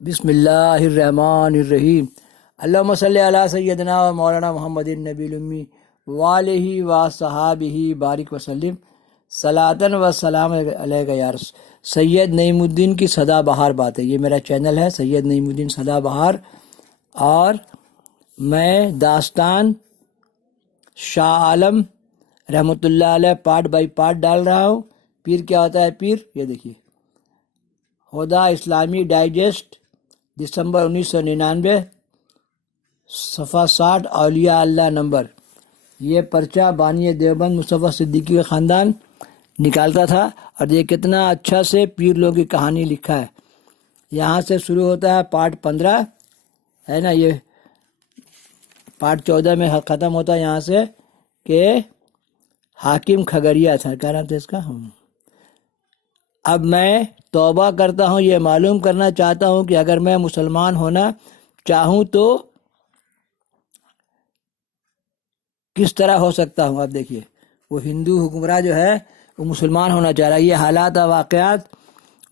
بسم اللہ الرحمن الرحیم۔ اللہم صلی علی سیدنا و مولانا محمد النبی الامی وآلہ و صحابہ بارک وسلم صلاۃ و سلام علیہ یا رسول۔ سید نعیم الدین کی سدا بہار باتیں، یہ میرا چینل ہے سید نعیم الدین سدا بہار، اور میں داستان شاہ عالم رحمۃ اللہ علیہ پارٹ بائی پارٹ ڈال رہا ہوں۔ پیر کیا ہوتا ہے؟ پیر یہ دیکھیے، ہدا اسلامی ڈائجسٹ دسمبر 1999، صفحہ 60، اولیاء اللہ نمبر۔ یہ پرچہ بانی دیوبند مصطفیٰ صدیقی کا خاندان نکالتا تھا، اور یہ کتنا اچھا سے پیر لوگوں کی کہانی لکھا ہے۔ یہاں سے شروع ہوتا ہے پارٹ 15 ہے نا، یہ پارٹ 14 میں ختم ہوتا ہے یہاں سے کہ حاکم کھگڑیا تھا، کیا نام تھا اس کا؟ اب میں توبہ کرتا ہوں، یہ معلوم کرنا چاہتا ہوں کہ اگر میں مسلمان ہونا چاہوں تو کس طرح ہو سکتا ہوں۔ اب دیکھیے، وہ ہندو حکمراں جو ہے وہ مسلمان ہونا چاہ رہا ہے۔ یہ حالات و واقعات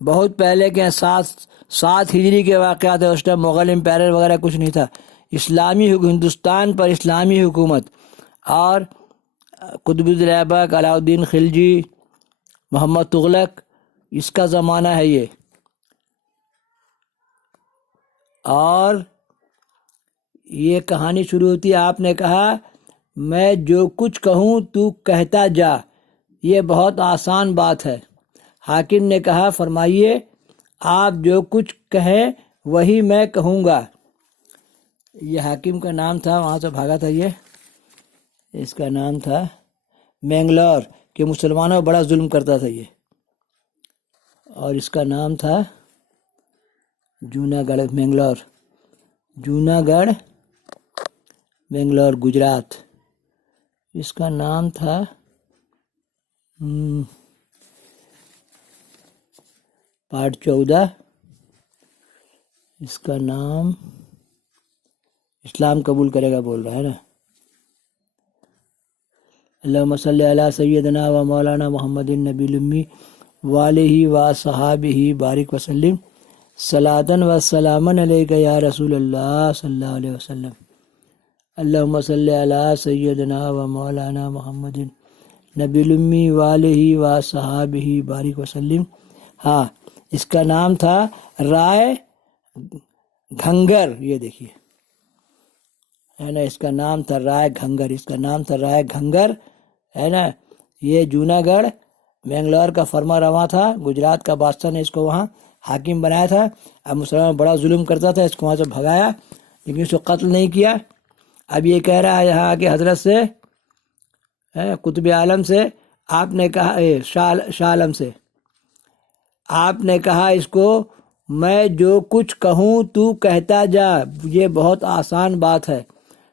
بہت پہلے کے 7 ہجری کے واقعات ہے۔ اس ٹائم مغل امپائر وغیرہ کچھ نہیں تھا، اسلامی ہندوستان پر اسلامی حکومت، اور قطب الدین ایبک، علاؤالدین خلجی، محمد تغلق، اس کا زمانہ ہے یہ۔ اور یہ کہانی شروع ہوتی ہے، آپ نے کہا میں جو کچھ کہوں تو کہتا جا، یہ بہت آسان بات ہے۔ حاکم نے کہا فرمائیے، آپ جو کچھ کہیں وہی میں کہوں گا۔ یہ حاکم کا نام تھا، وہاں سے بھاگا تھا یہ، اس کا نام تھا مینگلور، کہ مسلمانوں بڑا ظلم کرتا تھا یہ، اور اس کا نام تھا جوناگڑھ مینگلور گجرات۔ اس کا نام تھا پارٹ 14، اس کا نام اسلام قبول کرے گا بول رہا ہے نا۔ اللہم صلی علی سیدنا و مولانا محمد النبی الامی وآلہ و صحابہ بارک وسلم صلاۃ و سلام علیہ یا رسول اللہ صلی اللہ علیہ وسلم۔ اللہم صلی علی سیدنا و مولانا محمد نبی الامی وآلہ و صحابہ بارک وسلم۔ ہاں، اس کا نام تھا رائے گھنگر، یہ دیکھیے ہے نا، اس کا نام تھا رائے گھنگر ہے نا۔ یہ جوناگڑھ مینگلور کا فرما رواں تھا، گجرات کا بادشاہ نے اس کو وہاں حاکم بنایا تھا۔ اب مسلمان بڑا ظلم کرتا تھا، اس کو وہاں سے بھگایا، لیکن اس کو قتل نہیں کیا۔ اب یہ کہہ رہا ہے یہاں کے حضرت سے، قطب عالم سے، آپ نے کہا شاہ عالم سے، آپ نے کہا اس کو میں جو کچھ کہوں تو کہتا جا، یہ بہت آسان بات ہے۔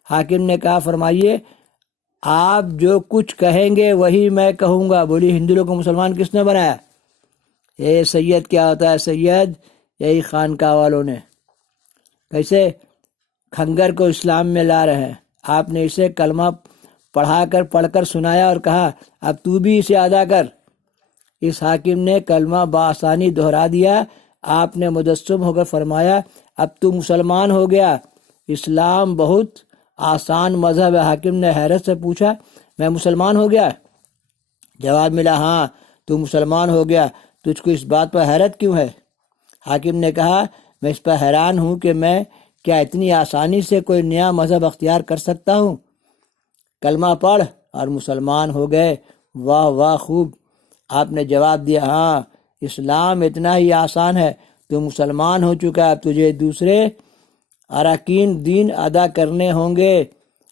حاکم نے کہا فرمائیے، آپ جو کچھ کہیں گے وہی میں کہوں گا۔ بولی ہندو لوگ کو مسلمان کس نے بنایا؟ یہ سید کیا ہوتا ہے؟ سید یہی خانقاہ والوں نے۔ کیسے کھنگر کو اسلام میں لا رہے ہیں، آپ نے اسے کلمہ پڑھ کر سنایا اور کہا اب تو بھی اسے ادا کر۔ اس حاکم نے کلمہ بآسانی دہرا دیا۔ آپ نے مجسم ہو کر فرمایا اب تو مسلمان ہو گیا، اسلام بہت آسان مذہب ہے۔ حاکم نے حیرت سے پوچھا میں مسلمان ہو گیا؟ جواب ملا ہاں تو مسلمان ہو گیا، تجھ کو اس بات پر حیرت کیوں ہے؟ حاکم نے کہا میں اس پر حیران ہوں کہ میں کیا اتنی آسانی سے کوئی نیا مذہب اختیار کر سکتا ہوں؟ کلمہ پڑھ اور مسلمان ہو گئے۔ واہ واہ، خوب۔ آپ نے جواب دیا ہاں، اسلام اتنا ہی آسان ہے، تو مسلمان ہو چکا، اب تجھے دوسرے اراکین دین ادا کرنے ہوں گے۔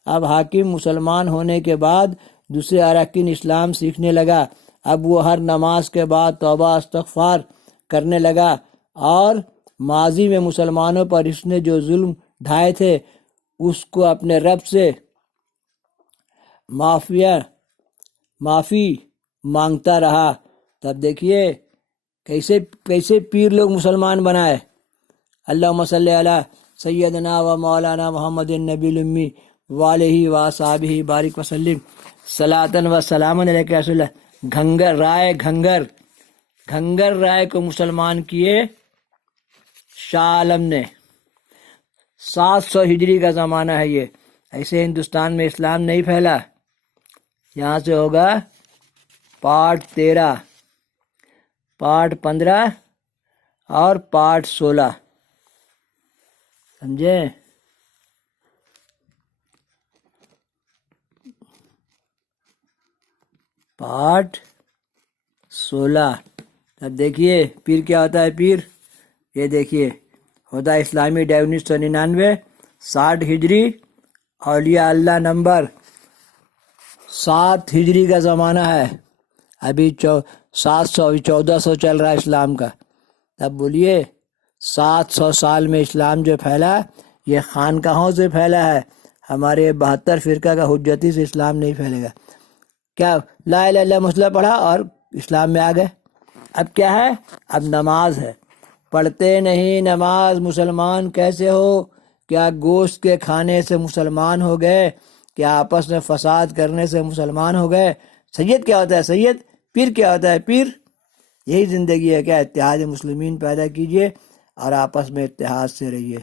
اب حاکم مسلمان ہونے کے بعد دوسرے اراکین اسلام سیکھنے لگا۔ اب وہ ہر نماز کے بعد توبہ استغفار کرنے لگا، اور ماضی میں مسلمانوں پر اس نے جو ظلم ڈھائے تھے اس کو اپنے رب سے معافی مانگتا رہا۔ تب دیکھیے کیسے پیر لوگ مسلمان بنائے۔ اللہم صلی علی سیدنا و مولانا محمد النبی الامی وآلہ و صحابہ بارک وسلم صلاۃ و سلام علیہ یا رسول اللہ۔ گھنگر رائے کو مسلمان کیے شاہ عالم نے 700 ہجری کا زمانہ ہے یہ. ایسے ہندوستان میں اسلام نہیں پھیلا. یہاں سے ہوگا پارٹ 13، پارٹ 15 اور پارٹ 16. سمجھے؟ پارٹ 16. اب دیکھیے پیر کیا ہوتا ہے. پیر یہ دیکھیے ہوتا ہے اسلامی ڈے 1999، 60 ہجری، اولیاء اللہ نمبر 7 ہجری کا زمانہ ہے. ابھی 1400 چل رہا ہے اسلام کا. اب بولیے 700 سال میں اسلام جو پھیلا یہ خانقاہوں سے پھیلا ہے. ہمارے 72 فرقہ کا حجتی سے اسلام نہیں پھیلے گا. کیا لا الہ الا اللہ مسئلہ پڑھا اور اسلام میں آ گئے. اب کیا ہے؟ اب نماز ہے. پڑھتے نہیں نماز مسلمان کیسے ہو؟ کیا گوشت کے کھانے سے مسلمان ہو گئے؟ کیا آپس میں فساد کرنے سے مسلمان ہو گئے؟ سید کیا ہوتا ہے سید؟ پیر کیا ہوتا ہے پیر؟ یہی زندگی ہے کیا؟ اتحاد مسلمین پیدا کیجئے اور آپس میں اتحاد سے رہیے.